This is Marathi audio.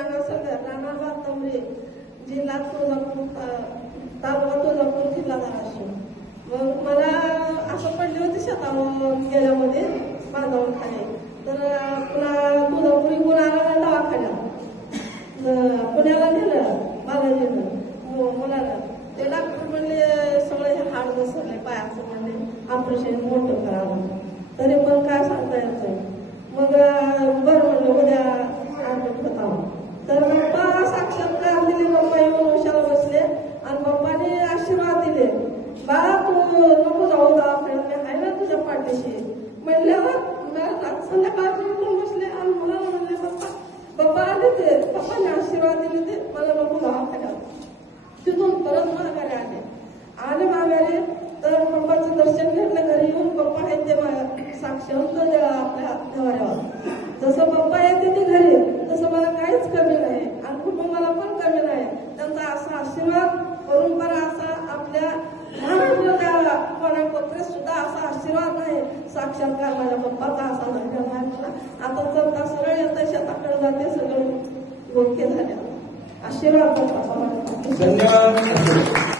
राणा सगळं जिल्हा तुळजापूर तालुका तुळजापूर जिल्हा धाराशिव मग मला असं पडली होती शेतावर गेल्यामध्ये बांधावून खाली. तर पुन्हा तुळजापुरी गुण आला दवाखान्यात पुण्याला नेलं बालाजीनं मुलाला हो, ते डॉक्टर म्हणले सगळे हे हाड घसरले पायाचं म्हणले ऑपरेशन मोठं करावं. तरी पण काय सांगता येत मग बरं म्हणलं उद्या ऍडमिट होता. तर बाप्पा साक्षात्कार दिले बाप्पा येऊन उशाला बसले आणि बाप्पाने आशीर्वाद दिले. बाळा तू नको जाऊ दवाखान्यात मी आहे ना तुझ्या पाठीशी. म्हणल्यावर मला संध्याकाळची उठून बसले? आणि मुलाला म्हणले बाप्पा बाप्पा आले ते. बाप्पाने आशीर्वाद दिले ते. मला नको दवाखान्यात तिथून परत माघारी आले. आले माघारी तर पप्पाचं दर्शन घेतलं घरी येऊन पप्पा आहेत ते मा- साक्ष होतं आपल्या देवाऱ्यावर जसं पप्पा एक आशीर्वाद आहे. साक्षात्कार माझ्या पप्पाचा असा धन्य झाला. आता चलता सरळ येता शेताकडे जाते सगळं गोखे झाले. आशीर्वाद धन्यवाद.